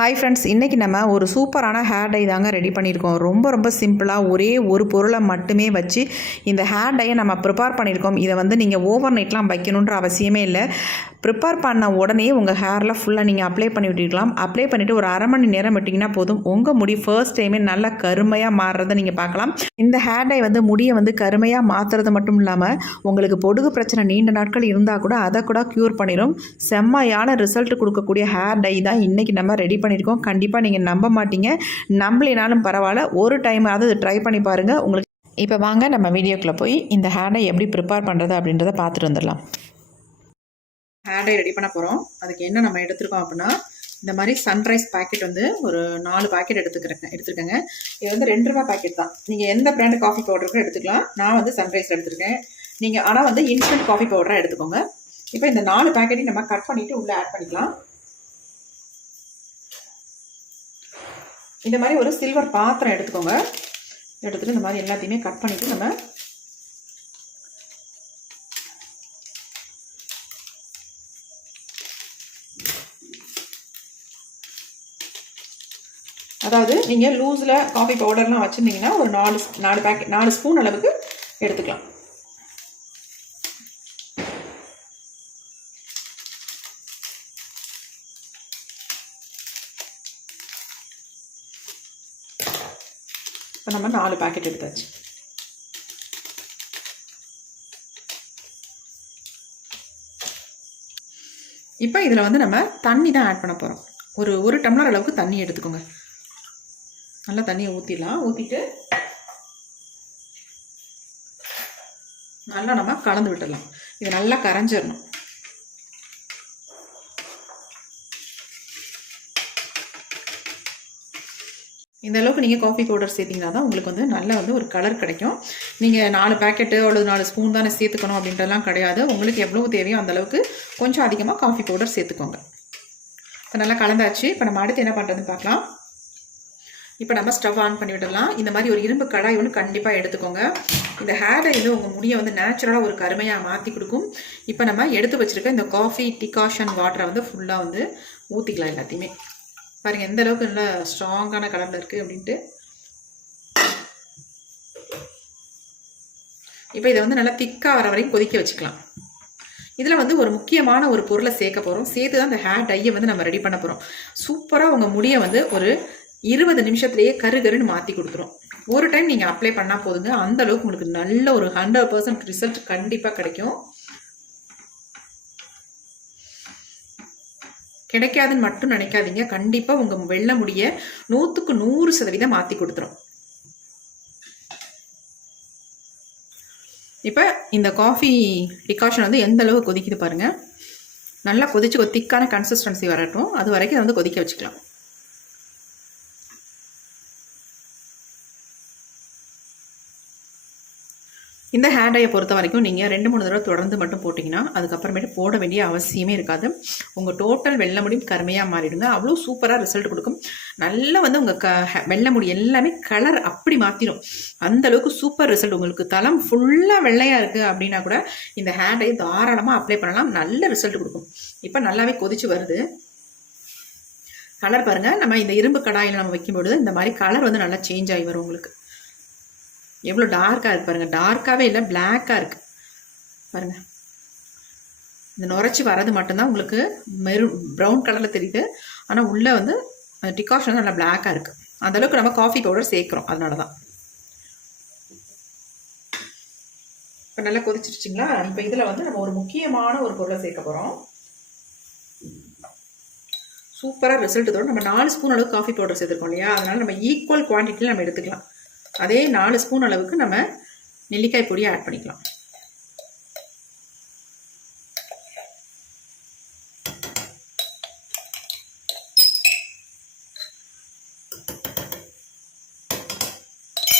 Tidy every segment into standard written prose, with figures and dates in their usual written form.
Hi friends, இன்றைக்கி நம்ம ஒரு சூப்பரான ஹேர் டை தாங்க ரெடி பண்ணியிருக்கோம். ரொம்ப சிம்பிளாக ஒரே ஒரு பொருளை மட்டுமே வச்சு இந்த ஹேர் டையை நம்ம ப்ரிப்பேர் பண்ணியிருக்கோம். இதை நீங்கள் ஓவர் நைட்லாம் வைக்கணுன்ற அவசியமே இல்லை. ப்ரிப்பேர் பண்ண உடனே உங்கள் ஹேரில் ஃபுல்லாக நீங்கள் அப்ளை பண்ணி விட்டுக்கலாம். அப்ளை பண்ணிவிட்டு ஒரு அரை மணி நேரம் விட்டிங்கன்னா போதும், உங்கள் முடி ஃபர்ஸ்ட் டைமே நல்லா கருமையாக மாறுறதை நீங்கள் பார்க்கலாம். இந்த ஹேர் டை முடியை கருமையாக மாற்றுறது மட்டும் இல்லாமல் உங்களுக்கு பொடுகு பிரச்சனை நீண்ட நாட்கள் இருந்தால் கூட அதை கூட க்யூர் பண்ணிடும். செம்மையான ரிசல்ட் கொடுக்கக்கூடிய ஹேர் டை தான் இன்றைக்கி நம்ம ரெடி பண்ணியிருக்கோம். கண்டிப்பாக நீங்கள் நம்ப மாட்டீங்க. நம்பலினாலும் பரவாயில்ல, ஒரு டைம் அது ட்ரை பண்ணி பாருங்கள். உங்களுக்கு இப்போ வாங்க நம்ம வீடியோக்குள்ளே போய் இந்த ஹேர் டை எப்படி ப்ரிப்பேர் பண்ணுறது அப்படின்றத பார்த்துட்டு வந்துடலாம். ஹேர் டை ரெடி பண்ண போகிறோம். அதுக்கு என்ன நம்ம எடுத்துருக்கோம் அப்படின்னா, இந்த மாதிரி சன்ரைஸ் பேக்கெட் ஒரு 4 பேக்கெட் எடுத்துருக்கேங்க. இது ₹2 பேக்கெட் தான். நீங்கள் எந்த பிராண்ட் காஃபி பவுடருக்கும் எடுத்துக்கலாம். நான் சன்ரைஸில் எடுத்துருக்கேன். நீங்கள் ஆனால் இன்ஸ்டன்ட் காஃபி பவுடராக எடுத்துக்கோங்க. இப்போ இந்த 4 பேக்கெட்டையும் நம்ம கட் பண்ணிவிட்டு உள்ளே ஆட் பண்ணிக்கலாம். இந்த மாதிரி ஒரு சில்வர் பாத்திரம் எடுத்துக்கோங்க. எடுத்துகிட்டு இந்த மாதிரி எல்லாத்தையுமே கட் பண்ணிவிட்டு நம்ம அதாவது நீங்கள் லூஸில் காஃபி பவுடர்லாம் வச்சுருந்தீங்கன்னா ஒரு 4 ஸ்பூன் அளவுக்கு எடுத்துக்கலாம். இப்போ நம்ம 4 பேக்கெட் எடுத்தாச்சு. இப்போ இதில் நம்ம தண்ணி தான் ஆட் பண்ண போகிறோம். ஒரு டம்ளர் அளவுக்கு தண்ணி எடுத்துக்கோங்க. நல்லா தண்ணியை ஊற்றிடலாம். ஊற்றிட்டு நல்லா நம்ம கலந்து விட்டுடலாம். இது நல்லா கரைஞ்சிடணும். இந்த அளவுக்கு நீங்கள் காஃபி பவுடர் சேர்த்திங்கன்னா தான் உங்களுக்கு நல்லா ஒரு கலர் கிடைக்கும். நீங்கள் 4 பேக்கெட்டு அல்லது 4 ஸ்பூன் தானே சேர்த்துக்கணும் அப்படின்றலாம் கிடையாது. உங்களுக்கு எவ்வளவு தேவையோ அந்தளவுக்கு கொஞ்சம் அதிகமாக காஃபி பவுடர் சேர்த்துக்கோங்க. இப்போ நல்லா கலந்தாச்சு. இப்போ நம்ம அடுத்து என்ன பண்ணுறதுன்னு பார்க்கலாம். இப்போ நம்ம ஸ்டவ் ஆன் பண்ணி விடலாம். இந்த மாதிரி ஒரு இரும்பு கடாய் கண்டிப்பாக எடுத்துக்கோங்க. இந்த ஹேர் டை உங்கள் முடியை நேச்சுரலாக ஒரு கருமையாக மாற்றி கொடுக்கும். இப்போ நம்ம எடுத்து வச்சுருக்க இந்த காஃபி டிகாஷன் வாட்டரை ஃபுல்லாக ஊற்றிக்கலாம். எல்லாத்தையுமே பாருங்கள் எந்த அளவுக்கு நல்லா ஸ்ட்ராங்கான கலரில் இருக்குது அப்படின்ட்டு. இப்போ இதை நல்லா திக்காக வர வரைக்கும் கொதிக்க வச்சுக்கலாம். இதில் ஒரு முக்கியமான ஒரு பொருளை சேர்க்க போகிறோம். சேர்த்து தான் இந்த ஹேர் டையை நம்ம ரெடி பண்ண போகிறோம். சூப்பராக உங்கள் முடியை ஒரு 20 நிமிஷத்துலேயே கருன்னு மாற்றி கொடுத்துரும். ஒரு டைம் நீங்கள் அப்ளை பண்ணால் போதுங்க. அந்த அளவுக்கு உங்களுக்கு நல்ல ஒரு 100% ரிசல்ட் கண்டிப்பாக கிடைக்கும். கிடைக்காதுன்னு மட்டும் நினைக்காதீங்க. கண்டிப்பாக உங்கள் வெள்ளை முடியை 100க்கு 100% மாற்றி கொடுத்துரும். இப்போ இந்த காஃபி டிகாஷன் எந்த அளவு கொதிக்குது பாருங்கள். நல்லா கொதிச்சு ஒரு திக்கான கன்சிஸ்டன்சி வரட்டும். அது வரைக்கும் அதை கொதிக்க வச்சுக்கலாம். இந்த ஹேர் டையை பொறுத்த வரைக்கும் நீங்கள் 2-3 தடவை தொடர்ந்து மட்டும் போட்டிங்கன்னா அதுக்கப்புறமேட்டு போட வேண்டிய அவசியமே இருக்காது. உங்கள் டோட்டல் வெள்ளை முடியும் கருமையாக மாறிடுங்க. அவ்வளோ சூப்பராக ரிசல்ட் கொடுக்கும். நல்லா உங்கள் வெள்ளை முடி எல்லாமே கலர் அப்படி மாற்றிடும். அந்தளவுக்கு சூப்பர் ரிசல்ட். உங்களுக்கு தலம் ஃபுல்லாக வெள்ளையாக இருக்குது அப்படின்னா கூட இந்த ஹேர் டை தாராளமாக அப்ளை பண்ணலாம். நல்ல ரிசல்ட் கொடுக்கும். இப்போ நல்லாவே கொதிச்சு வருது. கலர் பாருங்கள். நம்ம இந்த இரும்பு கடாயில் நம்ம வைக்கும்போது இந்த மாதிரி கலர் நல்லா சேஞ்ச் ஆகி வரும். உங்களுக்கு எவ்வளோ டார்க்காக இருக்குது பாருங்கள். டார்க்காகவே இல்லை, பிளாக்காக இருக்குது பாருங்கள். இந்த நுரைச்சி வர்றது மட்டும்தான் உங்களுக்கு ப்ரௌன் கலரில் தெரியுது. ஆனால் உள்ளே டிகாஷன் நல்லா பிளாக்காக இருக்குது. அந்தளவுக்கு நம்ம காஃபி பவுடர் சேர்க்குறோம். அதனால தான். இப்போ நல்லா கொதிச்சிருச்சிங்களா. இப்போ இதில் நம்ம ஒரு முக்கியமான ஒரு பொருளை சேர்க்க போகிறோம். சூப்பராக ரிசல்ட் தரும். நம்ம 4 ஸ்பூன் அளவுக்கு காஃபி பவுடர் சேர்த்துருக்கோம் இல்லையா. அதனால் நம்ம ஈக்குவல் குவான்டிட்டியில் நம்ம எடுத்துக்கலாம். அதே 4 ஸ்பூன் அளவுக்கு நம்ம நெல்லிக்காய் பொடியை ஆட் பண்ணிக்கலாம்.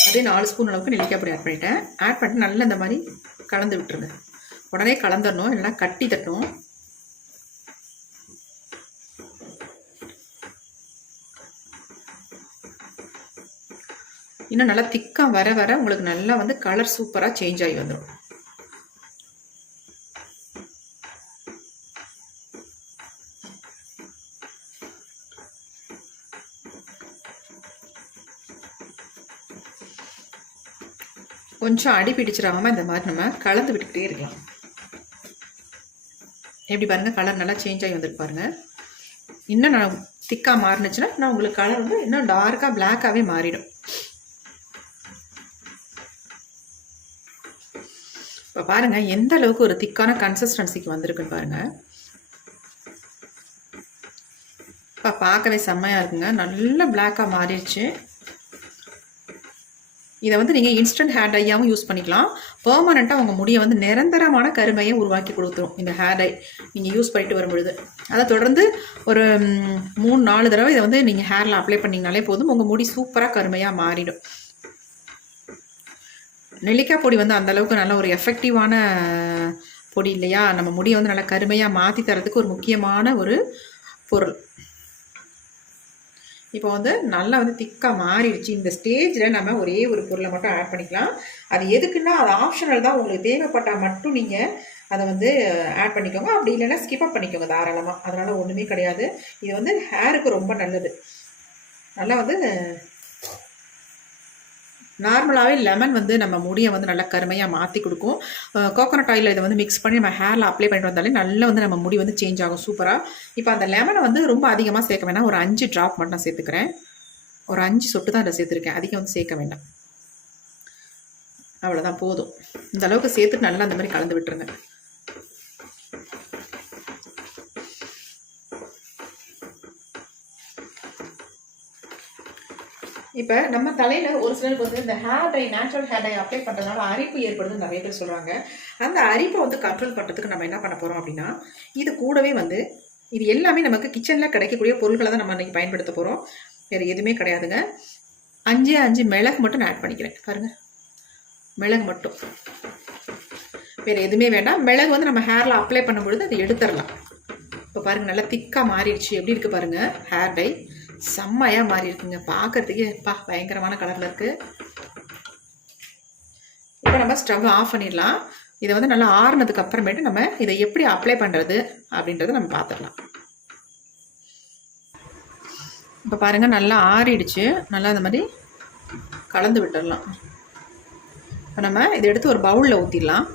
அதே 4 ஸ்பூன் அளவுக்கு நெல்லிக்காய் பொடி ஆட் பண்ணிட்டேன். ஆட் பண்ணிட்டு நல்லா இந்த மாதிரி கலந்து விட்டுருங்க. உடனே கலந்துடணும், இல்லைன்னா கட்டி தட்டும். இன்னும் நல்லா திக்காக வர வர உங்களுக்கு நல்லா கலர் சூப்பராக சேஞ்ச் ஆகி வந்துடும். கொஞ்சம் அடி பிடிச்சிடாமல் இந்த மாதிரி நம்ம கலந்து விட்டுக்கிட்டே இருக்கலாம். எப்படி பாருங்கள், கலர் நல்லா சேஞ்ச் ஆகி வந்துருக்கு பாருங்கள். இன்னும் நான் திக்காக மாறினுச்சுன்னா நான் உங்களுக்கு கலர் வந்து இன்னும் டார்க்காக பிளாக்காகவே மாறிடும். இப்போ பாருங்கள் எந்த அளவுக்கு ஒரு திக்கான கன்சிஸ்டன்சிக்கு வந்திருக்குன்னு பாருங்கள். இப்போ பார்க்கவே செம்மையாக இருக்குங்க, நல்ல பிளாக்காக மாறிடுச்சு. இதை வந்து நீங்கள் இன்ஸ்டன்ட் ஹேர் டையாகவும் யூஸ் பண்ணிக்கலாம். பெர்மனெண்ட்டாக உங்கள் முடியை வந்து நிரந்தரமான கருமையை உருவாக்கி கொடுத்துரும் இந்த ஹேர் டை நீங்கள் யூஸ் பண்ணிட்டு வரும்பொழுது. அதை தொடர்ந்து ஒரு 3-4 தடவை இதை வந்து நீங்கள் ஹேரில் அப்ளை பண்ணிங்கனாலே போதும், உங்கள் முடி சூப்பராக கருமையாக மாறிடும். நெல்லிக்காய் பொடி வந்து அந்தளவுக்கு நல்ல ஒரு எஃபெக்டிவான பொடி இல்லையா, நம்ம முடியை வந்து நல்லா கருமையாக மாற்றி தரதுக்கு ஒரு முக்கியமான ஒரு பொருள். இப்போ வந்து நல்லா வந்து திக்காக மாறிடுச்சு. இந்த ஸ்டேஜில் நம்ம ஒரே ஒரு பொருளை மட்டும் ஆட் பண்ணிக்கலாம். அது எதுக்குன்னா அது ஆப்ஷனல் தான், உங்களுக்கு தேவைப்பட்டால் மட்டும் நீங்கள் அதை வந்து ஆட் பண்ணிக்கோங்க, அப்படி இல்லைன்னா ஸ்கிப்அப் பண்ணிக்கோங்க தாராளமாக, அதனால் ஒன்றுமே கிடையாது. இது வந்து ஹேருக்கு ரொம்ப நல்லது. நல்லா வந்து நார்மலாகவே லெமன் வந்து நம்ம முடியை வந்து நல்லா கருமையாக மாற்றி கொடுக்கும். கோகோனட் ஆயில் இதை வந்து மிக்ஸ் பண்ணி நம்ம ஹேரில் அப்ளை பண்ணிட்டு வந்தாலே நல்லா வந்து நம்ம முடி வந்து சேஞ்ச் ஆகும் சூப்பராக. இப்போ அந்த லெமனை வந்து ரொம்ப அதிகமாக சேர்க்க வேண்டாம், ஒரு 5 ட்ராப் மட்டும் நான் சேர்த்துக்கிறேன். ஒரு 5 சொட்டு தான் அதை சேர்த்துருக்கேன், அதிகம் வந்து சேர்க்க வேண்டாம். அவ்வளோதான் போதும். இந்த அளவுக்கு சேர்த்துட்டு நல்லா அந்த மாதிரி கலந்து விட்டுருங்க. இப்போ நம்ம தலையில் ஒரு சிலருக்கு வந்து இந்த hair dye, natural hair dye apply பண்ணுறதுனால அரிப்பு ஏற்படுதுன்னு நிறைய பேர் சொல்கிறாங்க. அந்த அரிப்பை வந்து கண்ட்ரோல் பண்ணுறதுக்கு நம்ம என்ன பண்ண போகிறோம் அப்படின்னா, இது கூடவே வந்து இது எல்லாமே நமக்கு கிச்சனில் கிடைக்கக்கூடிய பொருட்களை தான் நம்ம இன்றைக்கி பயன்படுத்த போகிறோம், வேறு எதுவுமே கிடையாதுங்க. 5 மிளகு மட்டும் நான் ஆட் பண்ணிக்கிறேன் பாருங்கள், மிளகு மட்டும், வேறு எதுவுமே வேண்டாம். மிளகு வந்து நம்ம ஹேரில் அப்ளை பண்ணும்பொழுது அதை எடுத்துடலாம். இப்போ பாருங்கள் நல்லா திக்காக மாறிடுச்சு, எப்படி இருக்குது பாருங்கள், ஹேர் டை செம்மையாக மாறி இருக்குங்க, பார்க்கறதுக்கே பயங்கரமான கலரில் இருக்குது. இப்போ நம்ம ஸ்டவ் ஆஃப் பண்ணிடலாம். இதை வந்து நல்லா ஆறுனதுக்கு அப்புறமேட்டு நம்ம இதை எப்படி அப்ளை பண்ணுறது அப்படின்றத நம்ம பார்த்துடலாம். இப்போ பாருங்கள் நல்லா ஆறிடுச்சு, நல்லா அந்த மாதிரி கலந்து விட்டுடலாம். இப்போ நம்ம இதை எடுத்து ஒரு பவுலில் ஊற்றிடலாம்.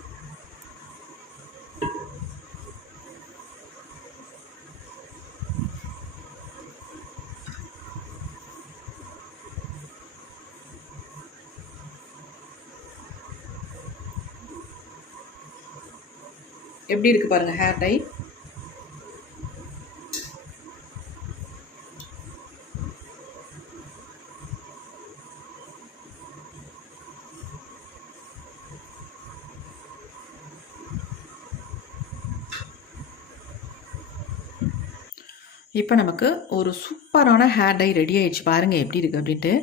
எப்படி இருக்குது பாருங்கள் ஹேர் டை. இப்போ நமக்கு ஒரு சூப்பரான ஹேர் டை ரெடி ஆகிடுச்சு. பாருங்கள் எப்படி இருக்குது அப்படின்ட்டு,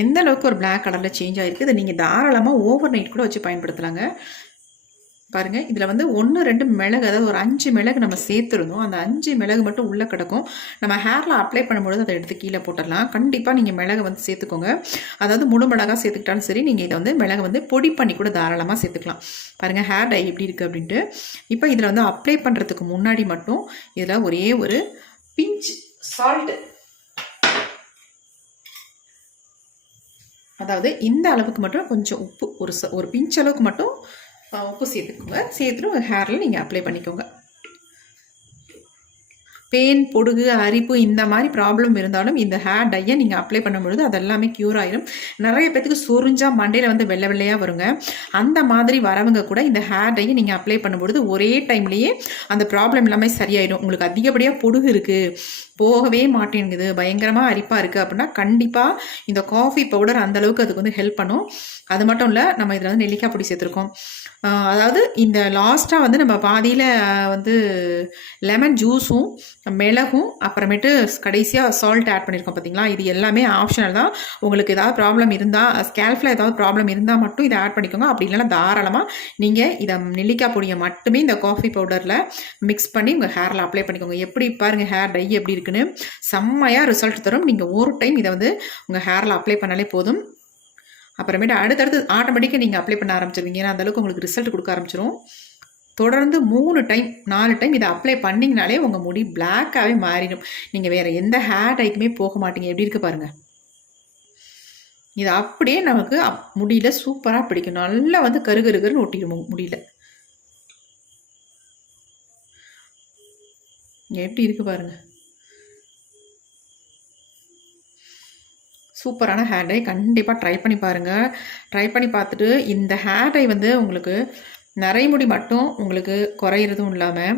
எந்த அளவுக்கு ஒரு பிளாக் கலரில் சேஞ்ச் ஆகிருக்கு. இதை நீங்கள் தாராளமாக ஓவர் நைட் கூட வச்சு பயன்படுத்தலாங்க. பாருங்கள் இதில் வந்து 1-2 மிளகு, அதாவது ஒரு 5 மிளகு நம்ம சேர்த்துருந்தோம். அந்த 5 மிளகு மட்டும் உள்ளே கிடக்கும். நம்ம ஹேரில் அப்ளை பண்ணும்பொழுது அதை எடுத்து கீழே போட்டுடலாம். கண்டிப்பாக நீங்கள் மிளகு வந்து சேர்த்துக்கோங்க. அதாவது முழு மிளகாக சேர்த்துக்கிட்டாலும் சரி, நீங்கள் இதை வந்து மிளகு வந்து பொடி பண்ணி கூட தாராளமாக சேர்த்துக்கலாம். பாருங்கள் ஹேர் டை எப்படி இருக்குது அப்படின்ட்டு. இப்போ இதில் வந்து அப்ளை பண்ணுறதுக்கு முன்னாடி மட்டும் இதில் ஒரே ஒரு பிஞ்ச் சால்ட்டு, அதாவது இந்த அளவுக்கு மட்டும் கொஞ்சம் உப்பு, ஒரு பிஞ்ச் அளவுக்கு மட்டும் உப்பு சேர்த்துக்கோங்க. சேர்த்துட்டு உங்கள் ஹேரில் நீங்கள் அப்ளை பண்ணிக்கோங்க. பெயின், பொடுகு, அரிப்பு இந்த மாதிரி ப்ராப்ளம் இருந்தாலும் இந்த ஹேர் டையை நீங்கள் அப்ளை பண்ணும்பொழுது அதெல்லாமே க்யூர் ஆயிடும். நிறைய பேத்துக்கு சொரிஞ்சால் மண்டையில் வந்து வெள்ளை வெள்ளையாக வருங்க. அந்த மாதிரி வரவங்க கூட இந்த ஹேர் டையை நீங்கள் அப்ளை பண்ணும்பொழுது ஒரே டைம்லேயே அந்த ப்ராப்ளம் எல்லாமே சரியாயிடும். உங்களுக்கு அதிகப்படியாக பொடுகு இருக்குது, போகவே மாட்டேங்குது, பயங்கரமாக அரிப்பாக இருக்குது அப்படின்னா கண்டிப்பாக இந்த காஃபி பவுடர் அந்தளவுக்கு அதுக்கு வந்து ஹெல்ப் பண்ணும். அது மட்டும் இல்லை, நம்ம இதில் வந்து நெல்லிக்காய் பொடி சேர்த்துருக்கோம். அதாவது இந்த லாஸ்ட்டாக வந்து நம்ம பாதியில் வந்து லெமன் ஜூஸும் மிளகும் அப்புறமேட்டு கடைசியாக சால்ட் ஆட் பண்ணியிருக்கோம் பார்த்தீங்களா. இது எல்லாமே ஆப்ஷனல் தான். உங்களுக்கு ஏதாவது ப்ராப்ளம் இருந்தால், ஸ்கேல்ஃபில் ஏதாவது ப்ராப்ளம் இருந்தால் மட்டும் இதை ஆட் பண்ணிக்கோங்க. அப்படி இல்லைன்னா தாராளமாக நீங்கள் இதை நெல்லிக்காய் பொடியை மட்டுமே இந்த காஃபி பவுடரில் மிக்ஸ் பண்ணி உங்கள் ஹேரில் அப்ளை பண்ணிக்கோங்க. எப்படி பாருங்கள் ஹேர் டை எப்படி இருக்குன்னு, செம்மையாக ரிசல்ட் தரும். நீங்கள் ஒரு டைம் இதை வந்து உங்கள் ஹேரில் அப்ளை பண்ணாலே போதும். அப்புறமேட்டு அடுத்தடுத்து ஆட்டோமேட்டிக்காக நீங்கள் அப்ளை பண்ண ஆரம்பிச்சிருவீங்க. ஏன்னா அந்தளவுக்கு உங்களுக்கு ரிசல்ட் கொடுக்க ஆரம்பிச்சிடும். தொடர்ந்து 3 டைம் 4 டைம் இதை அப்ளை பண்ணிங்கனாலே உங்கள் முடி பிளாக்காகவே மாறிடும். நீங்கள் வேறு எந்த ஹேர் டைக்குமே போக மாட்டீங்க. எப்படி இருக்குது பாருங்கள். இது அப்படியே நமக்கு முடியல சூப்பராக பிடிக்கும். நல்லா வந்து கருகருன்னு ஒட்டிடும் முடியல. எப்படி இருக்குது பாருங்கள். சூப்பரான ஹேர் டை. கண்டிப்பாக ட்ரை பண்ணி பாருங்கள். ட்ரை பண்ணி பார்த்துட்டு இந்த ஹேர் டை வந்து உங்களுக்கு நரைமுடி மட்டும் உங்களுக்கு குறையிறதும் இல்லாமல்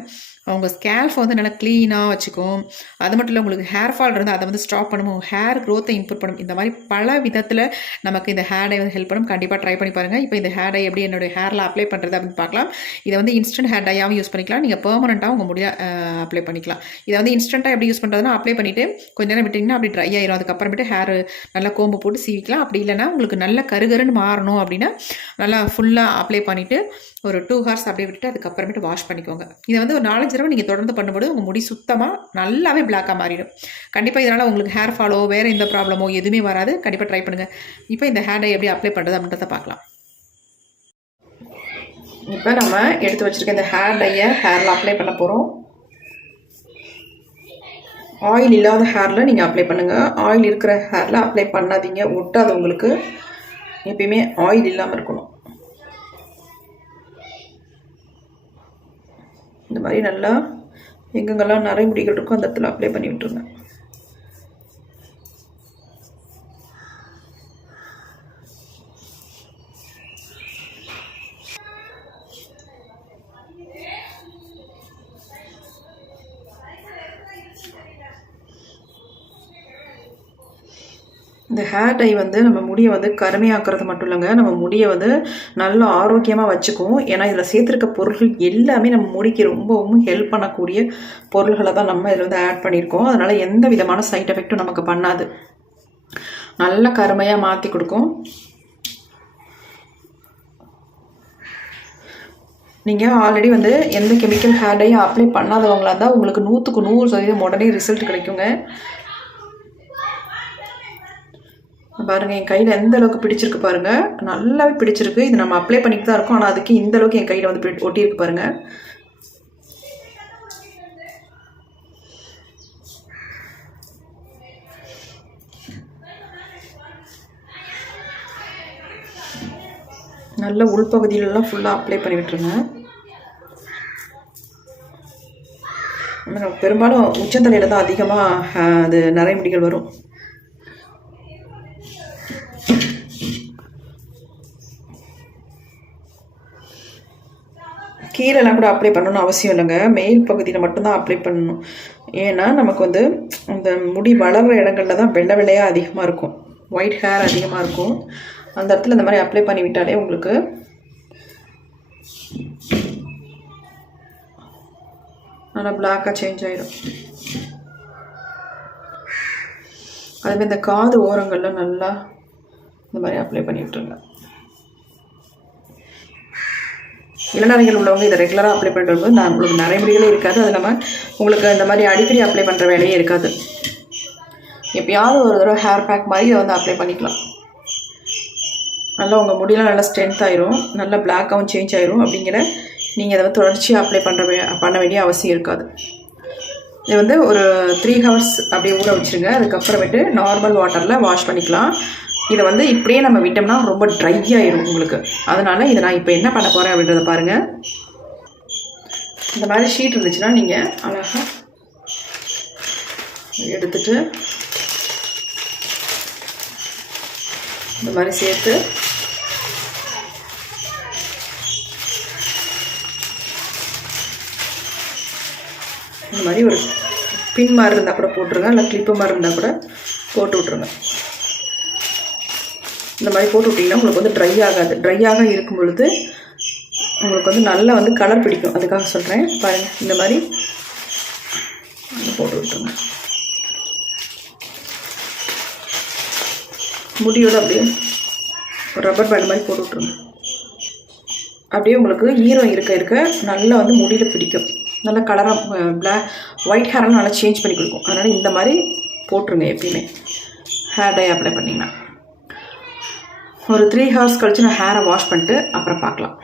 அவங்க ஸ்கேல்ஃபை வந்து நல்லா க்ளீனாக வச்சுக்கும். அது மட்டும் இல்லை, உங்களுக்கு ஹேர் ஃபால் இருந்தால் அதை வந்து ஸ்டாப் பண்ணும், ஹேர் க்ரோத்தை இம்ப்ரூவ் பண்ணும். இந்த மாதிரி பல விதத்தில் நமக்கு இந்த ஹேர் டை வந்து ஹெல்ப் பண்ணும். கண்டிப்பாக ட்ரை பண்ணி பாருங்கள். இப்போ இந்த ஹேர் டை எப்படி என்னுடைய ஹேரில் அப்ளை பண்ணுறது அப்படின்னு பார்க்கலாம். இதை வந்து இன்ஸ்டன்ட் ஹேர் டையாகவும் யூஸ் பண்ணிக்கலாம். நீங்கள் பெர்மனெண்ட்டாக உங்கள் முடிய அப்ளை பண்ணிக்கலாம். இதை வந்து இன்ஸ்டண்ட்டாக எப்படி யூஸ் பண்ணுறதுனா, அப்ளை பண்ணிவிட்டு கொஞ்ச நேரம் விட்டிங்கன்னா அப்படி ட்ரை ஆயிரும். அதுக்கப்புறமேட்டு ஹேர் நல்லா கோம்பு போட்டு சீவிக்கலாம். அப்படி இல்லைனா உங்களுக்கு நல்ல கருகருன்னு மாறணும் அப்படின்னா நல்லா ஃபுல்லாக அப்ளை பண்ணிவிட்டு ஒரு 2 hours அப்படியே விட்டுட்டு அதுக்கப்புறமேட்டு வாஷ் பண்ணிக்கோங்க. இதை வந்து ஒரு 4-5 தடவை நீங்கள் தொடர்ந்து பண்ணும்போது உங்கள் முடி சுத்தமாக நல்லாவே பிளாக்காக மாறிடும். கண்டிப்பாக இதனால் உங்களுக்கு ஹேர் ஃபாலோ வேறு எந்த ப்ராப்ளமோ எதுவுமே வராது. கண்டிப்பாக ட்ரை பண்ணுங்கள். இப்போ இந்த ஹேர் டை எப்படி அப்ளை பண்ணுறது அப்படின்றத பார்க்கலாம். இப்போ நம்ம எடுத்து வச்சுருக்க இந்த ஹேர் டையை ஹேரில் அப்ளை பண்ண போகிறோம். ஆயில் இல்லாத ஹேரில் நீங்கள் அப்ளை பண்ணுங்கள். ஆயில் இருக்கிற ஹேரில் அப்ளை பண்ணாதீங்க, ஒட்டாது உங்களுக்கு. எப்பயுமே ஆயில் இல்லாமல் இருக்கணும். இந்த மாதிரி நல்லா எங்கெங்கெல்லாம் நரைமுடிகள் இருக்கும் அந்த இடத்துல அப்ளை பண்ணி விட்டுருங்க. இந்த ஹேர் டை வந்து நம்ம முடியை வந்து கருமையாக்குறது மட்டும் இல்லைங்க, நம்ம முடியை வந்து நல்லா ஆரோக்கியமாக வச்சுக்கும். ஏன்னா இதில் சேர்த்துருக்க பொருட்கள் எல்லாமே நம்ம முடிக்கு ரொம்பவும் ஹெல்ப் பண்ணக்கூடிய பொருள்களை தான் நம்ம இதில் வந்து ஆட் பண்ணியிருக்கோம். அதனால் எந்த விதமான சைட் எஃபெக்ட்டும் நமக்கு பண்ணாது. நல்லா கருமையாக மாற்றி கொடுக்கும். நீங்கள் ஆல்ரெடி வந்து எந்த கெமிக்கல் ஹேர் டையும் அப்ளை பண்ணாதவங்களாக இருந்தால் உங்களுக்கு 100க்கு 100% உடனே ரிசல்ட் கிடைக்குங்க. பாருங்கள், என் கையில் எந்த அளவுக்கு பிடிச்சிருக்கு பாருங்கள். நல்லாவே பிடிச்சிருக்கு. இது நம்ம அப்ளை பண்ணிட்டு தான் இருக்கோம், ஆனால் அதுக்கு இந்த அளவுக்கு என் கையில் வந்து ஒட்டியிருக்கு பாருங்கள். நல்ல உள்பகுதியிலலாம் ஃபுல்லாக அப்ளை பண்ணி விட்டுருங்க. பெரும்பாலும் உச்சந்தலையில் தான் அதிகமாக அது நரைமுடிகள் வரும். கீழெல்லாம் கூட அப்ளை பண்ணணும்னு அவசியம் இல்லைங்க, மேல் பகுதியில் மட்டும்தான் அப்ளை பண்ணணும். ஏன்னா நமக்கு வந்து அந்த முடி வளர்கிற இடங்களில் தான் வெள்ளை வெள்ளையாக அதிகமாக இருக்கும், ஒயிட் ஹேர் அதிகமாக இருக்கும். அந்த இடத்துல இந்த மாதிரி அப்ளை பண்ணி விட்டாலே உங்களுக்கு நல்லா பிளாக்காக சேஞ்ச் ஆகிடும். அதுமாதிரி இந்த காது ஓரங்களில் நல்லா இந்த மாதிரி அப்ளை பண்ணி விட்டுருங்க. இளநரைகள் உள்ளவங்க இதை ரெகுலராக அப்ளை பண்ணிட்டு வரும்போது நான் உங்களுக்கு நரைமுடிகளே இருக்காது. அது இல்லாமல் உங்களுக்கு இந்த மாதிரி அடிக்கடி அப்ளை பண்ணுற வேலையே இருக்காது. எப்பயாவது ஒரு தடவை ஹேர் பேக் மாதிரி இதை வந்து அப்ளை பண்ணிக்கலாம். நல்லா உங்கள் முடியெலாம் நல்லா ஸ்ட்ரென்த் ஆயிரும், நல்லா பிளாக்காகவும் சேஞ்ச் ஆயிரும். அப்படிங்கிற நீங்கள் இதை வந்து தொடர்ச்சியாக அப்ளை பண்ண வேண்டிய அவசியம் இருக்காது. இது வந்து ஒரு 3 hours அப்படியே ஊற வச்சுருங்க. அதுக்கப்புறமேட்டு நார்மல் வாட்டரில் வாஷ் பண்ணிக்கலாம். இதை வந்து இப்படியே நம்ம விட்டோம்னா ரொம்ப ட்ரை ஆயிரும் உங்களுக்கு. அதனால் இதை நான் இப்போ என்ன பண்ண போகிறேன் அப்படின்றத பாருங்கள். இந்த மாதிரி ஷீட் இருந்துச்சுன்னா நீங்கள் அழகாக எடுத்துட்டு இந்த மாதிரி சேர்த்து இந்த மாதிரி ஒரு பின் மாதிரி இருந்தால் கூட போட்டுருங்க, இல்லை கிளிப்பு மாதிரி இருந்தால் கூட போட்டு விட்ருங்க. இந்த மாதிரி போட்டு விட்டிங்கன்னா உங்களுக்கு வந்து ட்ரை ஆகாது. ட்ரையாக இருக்கும் பொழுது உங்களுக்கு வந்து நல்லா வந்து கலர் பிடிக்கும். அதுக்காக சொல்கிறேன் பாருங்கள். இந்த மாதிரி போட்டு விட்டுருங்க. முடியோடு அப்படியே ஒரு ரப்பர் பேண்ட் மாதிரி போட்டு விட்ருங்க. அப்படியே உங்களுக்கு ஈரம் இருக்க நல்லா வந்து முடியில் பிடிக்கும். நல்லா கலராக ஒயிட் ஹேரெல்லாம் நல்லா சேஞ்ச் பண்ணி கொடுக்கும். அதனால் இந்த மாதிரி போட்டுருங்க எப்பயுமே ஹேர் டை அப்ளை பண்ணிங்கன்னா. ஒரு 3 hours கழித்து நான் ஹேரை வாஷ் பண்ணிட்டு அப்புறம் பார்க்கலாம்.